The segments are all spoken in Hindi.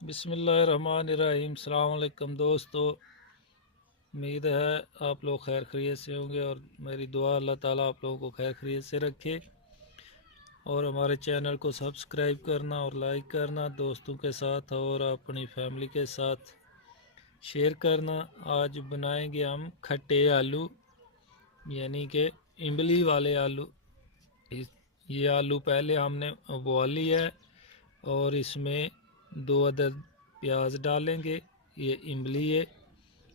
बिस्मिल्लाहिर्रहमानिर्रहीम। अस्सलाम वालेकुम दोस्तों, उम्मीद है आप लोग खैर खैरियत से होंगे और मेरी दुआ अल्लाह ताला आप लोगों को खैर खैरियत से रखे। और हमारे चैनल को सब्सक्राइब करना और लाइक करना, दोस्तों के साथ और अपनी फैमिली के साथ शेयर करना। आज बनाएंगे हम खट्टे आलू, यानी कि इमली वाले आलू। ये आलू पहले हमने उबाल लिया है और इसमें 2 अदद प्याज डालेंगे। ये इमली है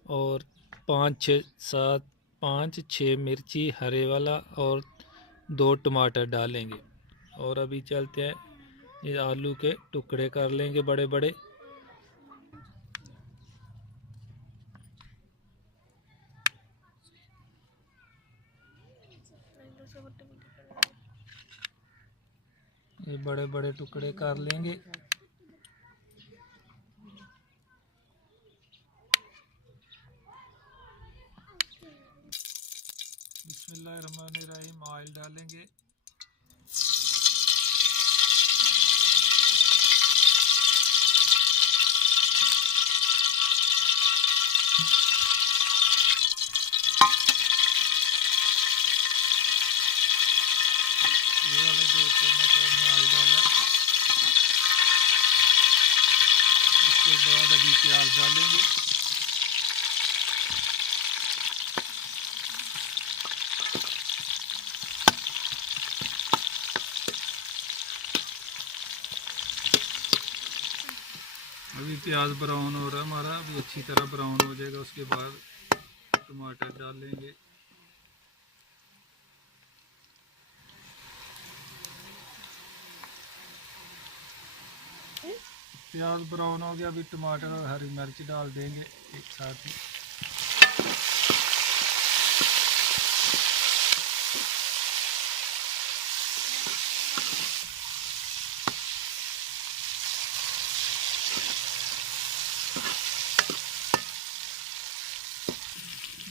और 5-6 मिर्ची हरे वाला और 2 टमाटर डालेंगे। और अभी चलते हैं, ये आलू के टुकड़े कर लेंगे बड़े बड़े। ये बड़े बड़े टुकड़े कर लेंगे। बिस्मिल्लाहिर्रहमानिर्रहीम। ऑयल डालेंगे। ये वाले 2 चम्मच हमने ऑयल डाला। इसके बाद अभी प्याज डालेंगे। अभी प्याज ब्राउन हो रहा है हमारा, अभी अच्छी तरह ब्राउन हो जाएगा। उसके बाद टमाटर डालेंगे। प्याज ब्राउन हो गया, अभी टमाटर और हरी मिर्च डाल देंगे एक साथ ही।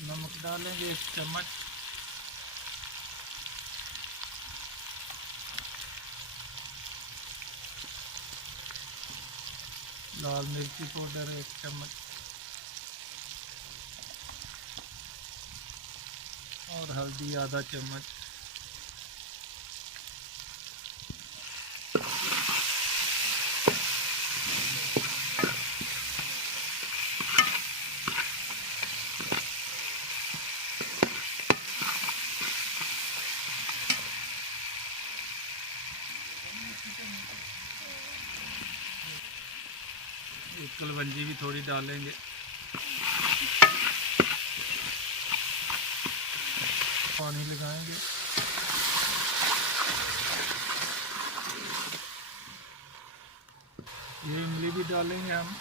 नमक डालेंगे 1 चम्मच। लाल मिर्ची पाउडर 1 चम्मच और हल्दी आधा चम्मच। एक कलवंजी भी थोड़ी डालेंगे। पानी लगाएंगे। ये इमली भी डालेंगे हम।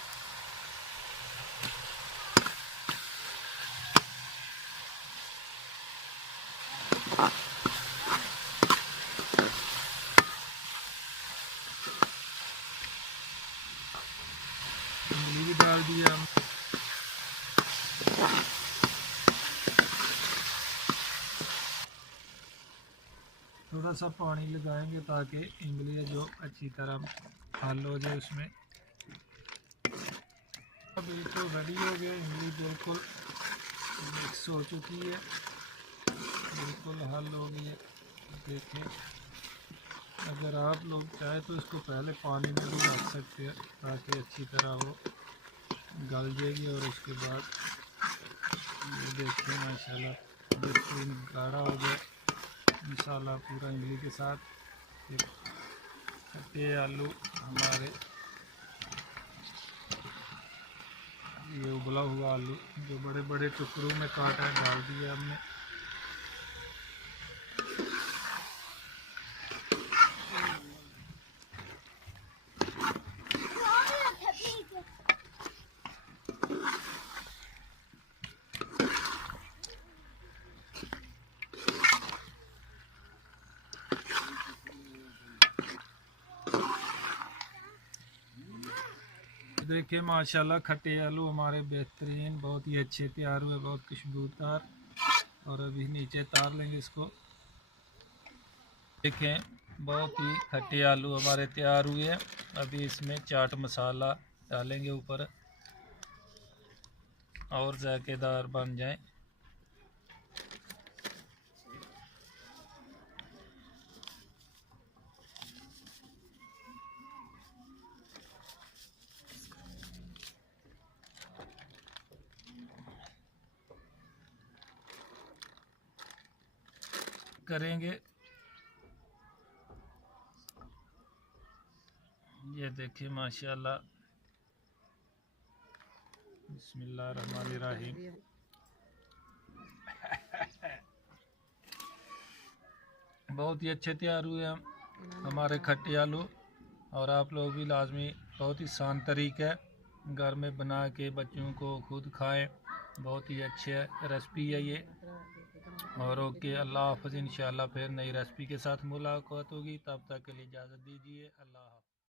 इमली भी डाल दिया हम। थोड़ा सा पानी लगाएंगे ताकि इमली जो अच्छी तरह हल हो जाए उसमें। बिल्कुल रेडी हो गया, इमली बिल्कुल मिक्स हो चुकी है, बिल्कुल हल हो गई है। देखिए, अगर आप लोग चाहे तो इसको पहले पानी में भी रख सकते हैं ताकि अच्छी तरह वो गल जाएगी। और उसके बाद ये देखिए माशाल्लाह बेहतरीन गाढ़ा हो गया मसाला पूरा इमली के साथ। खट्टे आलू हमारे, ये उबला हुआ आलू जो बड़े बड़े टुकड़ों में काटा है डाल दिया हमने। देखिए माशाल्लाह खट्टे आलू हमारे बेहतरीन बहुत ही अच्छे तैयार हुए, बहुत खुशबूदार। और अभी नीचे तार लेंगे इसको। देखें बहुत ही खट्टे आलू हमारे तैयार हुए हैं। अभी इसमें चाट मसाला डालेंगे ऊपर और जायकेदार बन जाए। करेंगे ये देखिए माशाल्लाह। बिस्मिल्लाहिर्रहमानिर्रहीम। बहुत ही अच्छे तैयार हुए हम हमारे खट्टे आलू। और आप लोग भी लाजमी, बहुत ही आसान तरीका है, घर में बना के बच्चों को खुद खाएं। बहुत ही अच्छी रेसिपी है ये। और ओके, अल्लाह हाफ़िज़। इंशाल्लाह फिर नई रेसिपी के साथ मुलाकात होगी, तब तक के लिए इजाज़त दीजिए। अल्लाह हाफ़िज़।